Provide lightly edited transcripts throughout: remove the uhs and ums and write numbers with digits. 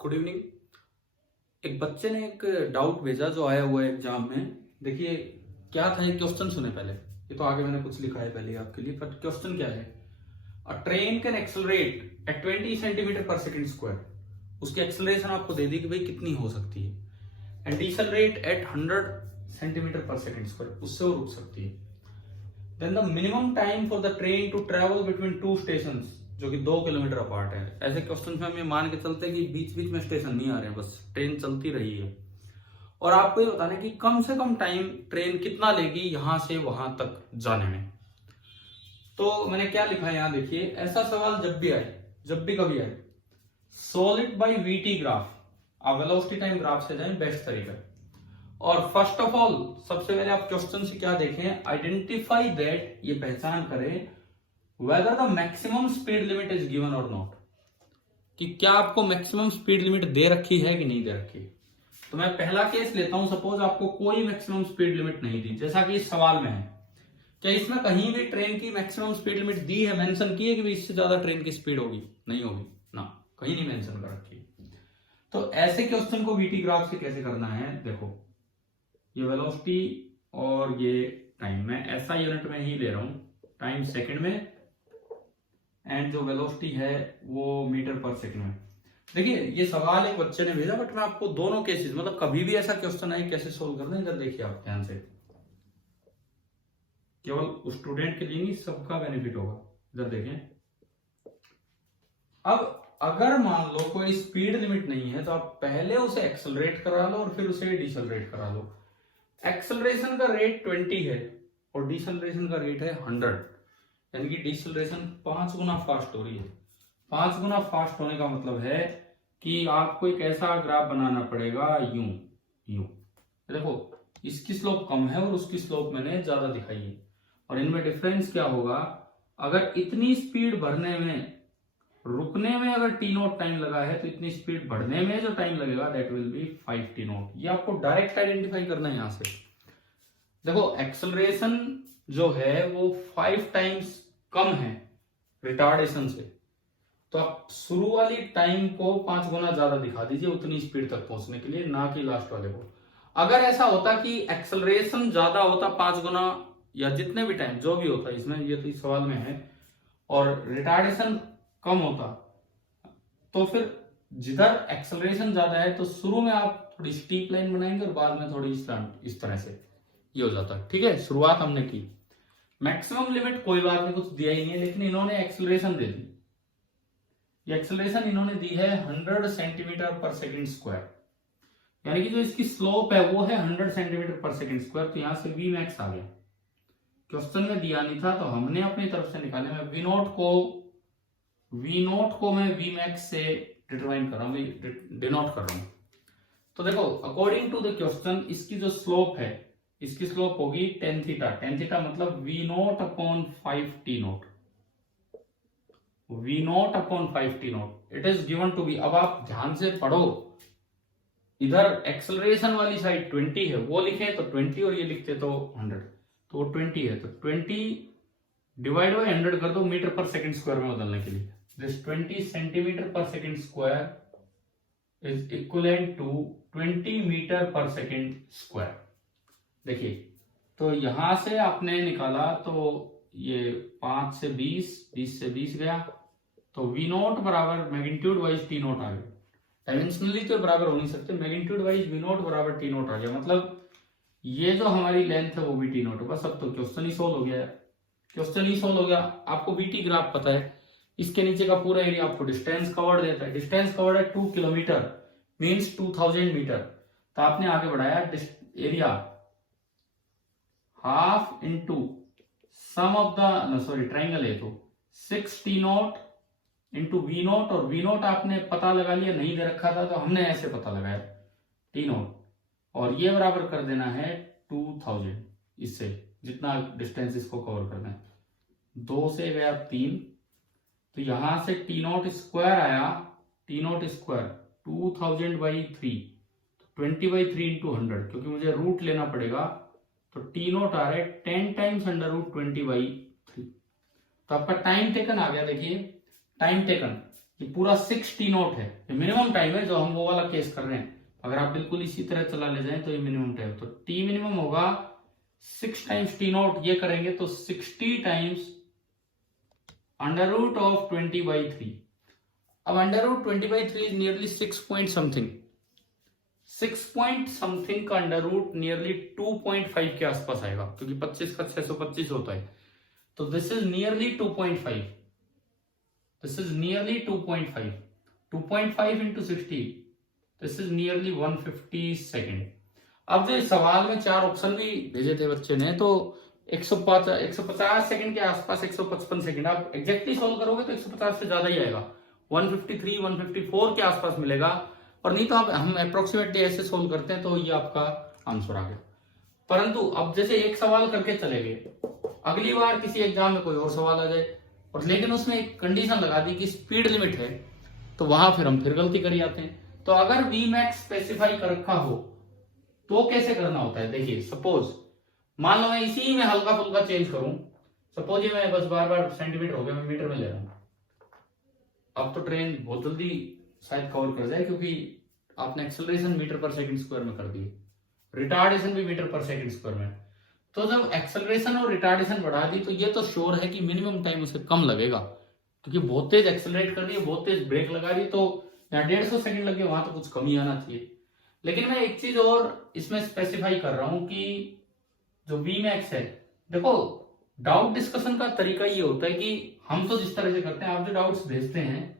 Good evening. एक बच्चे ने एक डाउट भेजा जो आया हुआ है एग्जाम में। देखिए क्या था, ये क्वेश्चन सुने पहले। ये तो आगे मैंने कुछ लिखा है पहले आपके लिए, पर क्वेश्चन क्या है। A train can accelerate at 20 centimetre per second square. उसकी एक्सेलरेशन आपको दे दी कि भाई कितनी हो सकती है, and decelerate at 100 centimetre per second square, उससे वो रुक सकती है। Then the minimum time for the train to travel between two station, जो कि 2 किलोमीटर अपार्ट है। ऐसे क्वेश्चन में हम ये मान के चलते हैं कि बीच बीच में स्टेशन नहीं आ रहे हैं, बस ट्रेन चलती रही है। और आपको ये बताना है कि कम से कम टाइम ट्रेन कितना लेगी यहां से वहां तक जाने में। तो मैंने क्या लिखा है यहाँ देखिए, ऐसा सवाल जब भी आए, जब भी कभी आए, solve it by VT graph. आप वेलोसिटी टाइम ग्राफ से जाएं, बेस्ट तरीका है। और फर्स्ट ऑफ ऑल सबसे पहले आप क्वेश्चन से क्या देखें, आइडेंटिफाई दैट, ये पहचान करें whether the maximum speed limit is given और नॉट, कि क्या आपको मैक्सिमम स्पीड लिमिट दे रखी है कि नहीं दे रखी। तो मैं पहला केस लेता हूं, सपोज आपको कोई मैक्सिमम स्पीड लिमिट नहीं दी, जैसा कि इस सवाल में है। क्या इसमें कहीं भी ट्रेन की मैक्सिमम स्पीड लिमिट दी है, मेंशन की है कि इससे ज्यादा ट्रेन की स्पीड होगी? नहीं होगी ना, कहीं नहीं मेंशन कर रखी। तो ऐसे क्वेश्चन को वीटी ग्राफ से कैसे करना है, देखो ये वेलोसिटी और ये टाइम, मैं ऐसा यूनिट में ही ले रहा हूं, टाइम सेकंड में, एंड जो वेलोसिटी है वो मीटर पर सेकंड में। देखिए ये सवाल एक बच्चे ने भेजा, बट मैं आपको दोनों केसेस, मतलब कभी भी ऐसा क्वेश्चन आए कैसे सोल्व करना है, इधर देखिए आप ध्यान से, केवल स्टूडेंट के लिए नहीं, सबका बेनिफिट होगा। इधर देखें, अब अगर मान लो कोई स्पीड लिमिट नहीं है तो आप पहले उसे एक्सेलरेट करा लो और फिर उसे डिसेलरेट करा लो। एक्सेलरेशन का रेट 20 है और डिसेलरेशन का रेट है 100, यानी कि डिसेलरेशन 5 गुना फास्ट हो रही है। 5 गुना फास्ट होने का मतलब है कि आपको एक ऐसा ग्राफ बनाना पड़ेगा, यूं यूं। देखो इसकी स्लोप कम है और उसकी स्लोप मैंने ज्यादा दिखाई है, और इनमें डिफरेंस क्या होगा, अगर इतनी स्पीड भरने में, रुकने में अगर टी नोट टाइम लगा है, तो इतनी स्पीड बढ़ने में जो टाइम लगेगा that will B 5 t note. ये आपको डायरेक्ट आइडेंटिफाई करना है यहां से। देखो एक्सेलरेशन जो है वो 5 टाइम्स कम है रिटार्डेशन से, तो आप शुरू वाली टाइम को 5 गुना ज्यादा दिखा दीजिए उतनी स्पीड तक पहुंचने के लिए, ना कि लास्ट वाले को। अगर ऐसा होता कि एक्सेलरेशन ज्यादा होता 5 गुना, या जितने भी टाइम जो भी होता इसमें, ये तो इस सवाल में है, और रिटार्डेशन कम होता, तो फिर जिधर एक्सेलरेशन ज्यादा है तो शुरू में आप थोड़ी स्टीप लाइन बनाएंगे और बाद में थोड़ी स्लैंट, इस तरह से ये हो जाता। ठीक है, शुरुआत हमने की। मैक्सिमम लिमिट कोई बात नहीं, कुछ दिया ही नहीं है, लेकिन इन्होंने एक्सेलरेशन दे दी। ये एक्सेलरेशन इन्होंने दी है 100 सेंटीमीटर पर सेकंड स्क्वायर, यानी कि जो इसकी स्लोप है वो है 100 सेंटीमीटर पर सेकंड स्क्वायर। तो यहां से वी मैक्स आ गया, क्वेश्चन में दिया नहीं था तो हमने अपनी तरफ से निकाले। मैं वी नोट को मैं वी मैक्स से डिटरमाइन कर रहा हूं, डिनोट कर रहा हूं। तो देखो अकॉर्डिंग टू द क्वेश्चन इसकी जो स्लोप है, इसकी स्लोप होगी टेन थीटा। टेन थीटा मतलब v naught upon 5 t naught, v naught upon 5 t naught, it is given to be. अब आप ध्यान से पढ़ो, इधर एक्सेलरेशन वाली साइड 20 है, वो लिखे तो 20 और ये लिखते तो 100, तो वो 20 है, तो 20 डिवाइड बाई 100 कर दो मीटर पर सेकंड स्क्वायर में बदलने के लिए। This 20 centimetre per second square is equivalent to 20 metre per second square. देखिए तो यहां से आपने निकाला तो ये 5 से 20, 20 से 20 गया, तो वी नोट बराबर मैग्नीट्यूड वाइज टी नोट आ गया। डायमेंशनली तो बराबर हो नहीं सकते, मैग्नीट्यूड वाइज वी नोट बराबर टी नोट आ गया, मतलब ये जो हमारी लेंथ है वो भी टी नोट है। बस अब तो क्वेश्चन ही सोल्व हो गया है, क्वेश्चन ही सोल्व हो गया। आपको बीटी ग्राफ पता है, इसके नीचे का पूरा एरिया आपको डिस्टेंस कवर्ड देता है। डिस्टेंस कवर्ड है 2 किलोमीटर, मीन्स 2000 मीटर। तो आपने आगे बढ़ाया area half into sum of the, sorry triangle है तो 6 t naught into v naught, और वी नोट आपने पता लगा लिया, नहीं दे रखा था तो हमने ऐसे पता लगाया टी नोट, और ये बराबर कर देना है 2000, इससे जितना डिस्टेंस इसको कवर करना है। 2 से गया 3, तो यहां से टी नोट स्क्वायर आया, T note square 2000 by 3, 20 by 3 into 100, क्योंकि मुझे रूट लेना पड़ेगा, तो टी नोट आ रहा है 10 टाइम्स अंडर रूट 20 बाई 3। तो आपका टाइम टेकन आ गया, देखिए टाइम टेकन ये पूरा 6 टी नॉट है, ये मिनिमम टाइम है जो हम वो वाला केस कर रहे हैं। अगर आप बिल्कुल इसी तरह चला ले जाएं तो ये मिनिमम टाइम, तो टी मिनिमम होगा 6 टाइम्स टी नॉट, ये करेंगे तो 60 टाइम्स अंडर रूट ऑफ 20/3। अब under root 20/3 is nearly 6 point something, 6 point something का अंडर रूट नियरली 2.5 के आसपास आएगा, क्योंकि 25 का 625 होता है। तो this is nearly 2.5, this is nearly 2.5, 2.5 into 60, this is nearly 150 second. अब जो सवाल में 4 ऑप्शन भी भेजे थे बच्चे ने, तो 150 सेकंड के आसपास, 155 सेकंड, आप एग्जैक्टली सोल्व करोगे तो 150 से ज्यादा ही आएगा, 153 154 के आसपास मिलेगा। और नहीं तो आप हम अप्रोक्सीमेटली ऐसे सोल्व करते हैं तो ये आपका आंसर आ गया। परंतु अब जैसे एक सवाल करके चले गए, अगली बार किसी एग्जाम में कोई और सवाल आ जाए और लेकिन उसमें एक कंडीशन लगा दी कि स्पीड लिमिट है, तो वहां फिर हम गलती कर जाते हैं। तो अगर Vmax स्पेसिफाई कर रखा हो तो कैसे करना होता है, देखिए सपोज मान लो मैं इसी में हल्का फुल्का चेंज करूं, सपोज ये मैं बस बार बार सेंटीमीटर हो गया, मैं मीटर में ले रहा हूं। अब तो ट्रेन बहुत जल्दी शायद कवर कर जाए, क्योंकि आपने acceleration metre per second square में कर दी, रिटार्डेशन भी मीटर पर सेकंड स्क्वायर में। तो जब एक्सेलरेशन और रिटार्डेशन बढ़ा दी तो ये तो श्योर है कि मिनिमम टाइम उसे कम लगेगा, क्योंकि बहुत तेज एक्सेलरेट कर दी, बहुत तेज ब्रेक लगा दी, तो यहाँ 150 सेकंड लगे, वहां तो कुछ कमी आना चाहिए। लेकिन मैं एक चीज और इसमें स्पेसिफाई कर रहा हूं कि जो Vmax है, देखो डाउट डिस्कशन का तरीका ये होता है कि हम तो जिस तरह से करते हैं, आप जो डाउट्स भेजते हैं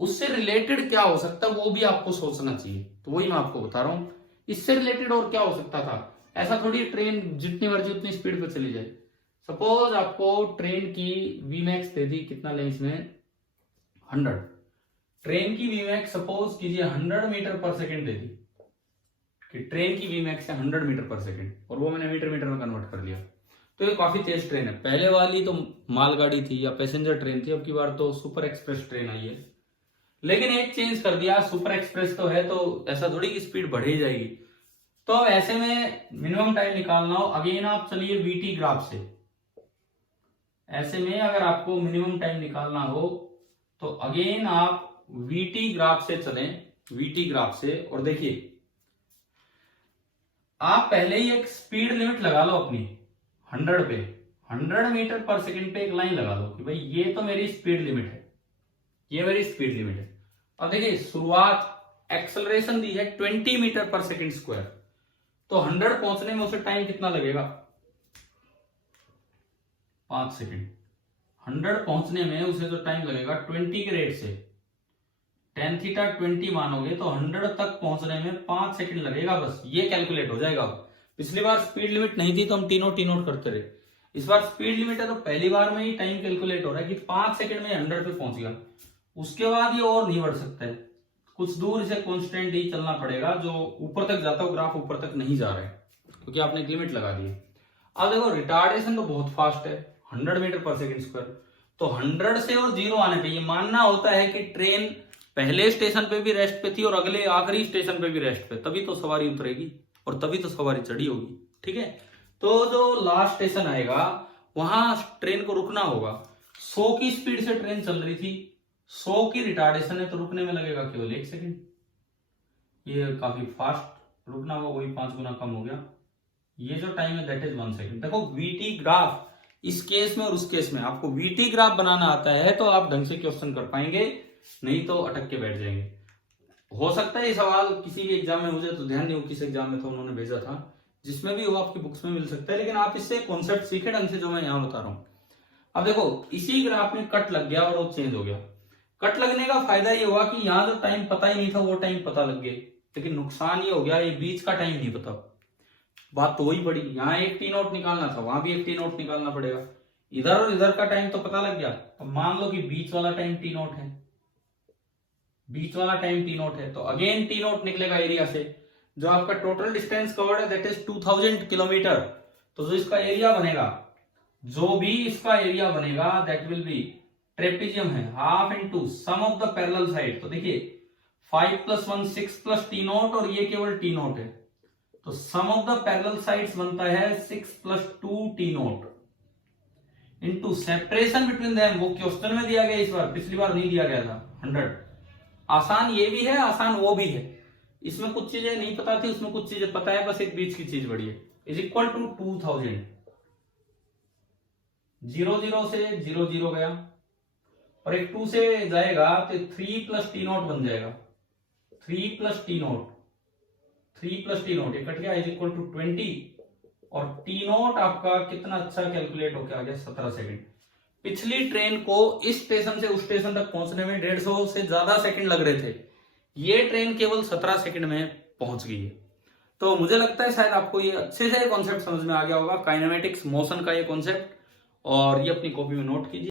उससे रिलेटेड क्या हो सकता है वो भी आपको सोचना चाहिए। तो वही मैं आपको बता रहा हूं, इससे रिलेटेड और क्या हो सकता था। ऐसा थोड़ी ट्रेन जितनी मर्जी उतनी स्पीड पे चली जाए। सपोज आपको ट्रेन की Vmax दे दी, कितना लें इसमें 100, ट्रेन की Vmax सपोज कीजिए 100 मीटर पर सेकेंड दे दी, कि ट्रेन की Vmax है 100 मीटर पर सेकेंड, और वो मैंने मीटर में कन्वर्ट कर लिया। तो ये काफी तेज ट्रेन है। पहले वाली तो मालगाड़ी थी या पैसेंजर ट्रेन थी, अब की बार तो सुपर एक्सप्रेस ट्रेन आई है। लेकिन एक चेंज कर दिया, सुपर एक्सप्रेस तो है तो ऐसा थोड़ी की स्पीड बढ़ ही जाएगी। तो ऐसे में मिनिमम टाइम निकालना हो, अगेन आप चलिए VT ग्राफ से। ऐसे में अगर आपको मिनिमम टाइम निकालना हो तो अगेन आप VT ग्राफ से चलें, VT ग्राफ से, और देखिए आप पहले ही एक स्पीड लिमिट लगा लो अपनी 100 पे, 100 मीटर पर सेकंड पे एक लाइन लगा लो कि भाई ये तो मेरी स्पीड लिमिट है, ये मेरी स्पीड लिमिट है। अब देखिए शुरुआत एक्सेलरेशन दी है 20 मीटर पर सेकंड स्क्वायर, तो 100 पहुंचने में उसे टाइम कितना लगेगा, 5 सेकंड। 100 पहुंचने में उसे जो टाइम लगेगा 20 के रेट से tan थीटा 20 मानोगे तो 100 तक पहुंचने में 5 सेकंड लगेगा, बस ये कैलकुलेट हो जाएगा। पिछली बार स्पीड लिमिट नहीं थी तो हम टी नोट करते रहे, इस बार स्पीड लिमिट है तो पहली बार में ही टाइम कैलकुलेट हो रहा है कि 5 सेकंड में 100 पे पहुंच गया। उसके बाद ये और नहीं बढ़ सकता है, कुछ दूर इसे कॉन्स्टेंट ही चलना पड़ेगा, जो ऊपर तक जाता हो ग्राफ ऊपर तक नहीं जा रहा है क्योंकि आपने एक लिमिट लगा दी है। अब देखो रिटार्डेशन तो बहुत फास्ट है 100 मीटर पर सेकंड स्क्वायर, तो 100 से और 0 आने पे ये मानना होता है कि ट्रेन पहले स्टेशन पे भी रेस्ट पे थी और अगले आखिरी स्टेशन पे भी रेस्ट पे, तभी तो सवारी उतरेगी और तभी तो सवारी चढ़ी होगी। ठीक है, तो जो लास्ट स्टेशन आएगा वहां ट्रेन को रुकना होगा। 100 की स्पीड से ट्रेन चल रही थी, 100 की रिटार्डेशन है तो रुकने में लगेगा केवल 1 सेकंड। ये काफी फास्ट रुकना होगा, वही 5 गुना कम हो गया। ये जो टाइम है दैट इज 1 सेकंड। देखो VT ग्राफ इस केस में और उस केस में आपको VT ग्राफ बनाना आता है तो आप ढंग से क्वेश्चन कर पाएंगे, नहीं तो अटक के बैठ जाएंगे। हो सकता है ये सवाल किसी भी एग्जाम में हो जाए, तो ध्यान नहीं हो किस एग्जाम में तो उन्होंने भेजा था, जिसमें भी हो आपकी बुक्स में मिल सकता है, लेकिन आप इससे कॉन्सेप्ट सीखे ढंग से जो मैं यहाँ बता रहा हूँ। अब देखो इसी ग्राफ में कट लग गया और वो चेंज हो गया। कट लगने का फायदा ये हुआ कि यहाँ जो टाइम पता ही नहीं था वो टाइम पता लग गया, लेकिन नुकसान ये हो गया ये बीच का टाइम नहीं पता। बात तो वही पड़ी, यहाँ एक टी नोट निकालना था, वहां भी एक टी नोट निकालना पड़ेगा। इधर और इधर का टाइम तो पता लग गया। अब मान लो कि बीच वाला टाइम टी नोट है, बीच वाला टाइम टी नोट है, तो अगेन टी नोट निकलेगा एरिया से। जो आपका टोटल डिस्टेंस कवर्ड है दैट इज 2000 किलोमीटर। तो जो इसका एरिया बनेगा, जो भी इसका एरिया बनेगा दैट विल बी, ट्रेपेजियम है, half into sum of the parallel side. तो देखिए 5 + 1 6 + टी नोट और ये केवल टी नोट है, तो सम ऑफ द पैरेलल साइड्स बनता है 6 + 2 T note into separation between them, वो क्वेश्चन में दिया गया इस बार, पिछली बार नहीं दिया गया था 100। आसान ये भी है, आसान वो भी है। इसमें कुछ चीजें नहीं पता थी, उसमें कुछ चीजें पता है, बस एक बीच की चीज बड़ी है। Is equal to 2000। 0 0 से 0 0 गया और एक 2 से जाएगा तो 3 प्लस टी नॉट बन जाएगा। 3 plus T not, 3 plus T not, ये कट गया, इज इक्वल टू 20। और टी नॉट आपका कितना अच्छा कैलकुलेट होकर आ गया, 17 सेकंड। पिछली ट्रेन को इस स्टेशन से उस स्टेशन तक पहुंचने में 150 से ज्यादा सेकंड लग रहे थे, ये ट्रेन केवल 17 सेकंड में पहुंच गई है। तो मुझे लगता है शायद आपको ये अच्छे से कॉन्सेप्ट समझ में आ गया होगा, काइनेमेटिक्स मोशन का ये कॉन्सेप्ट, और ये अपनी कॉपी में नोट कीजिए।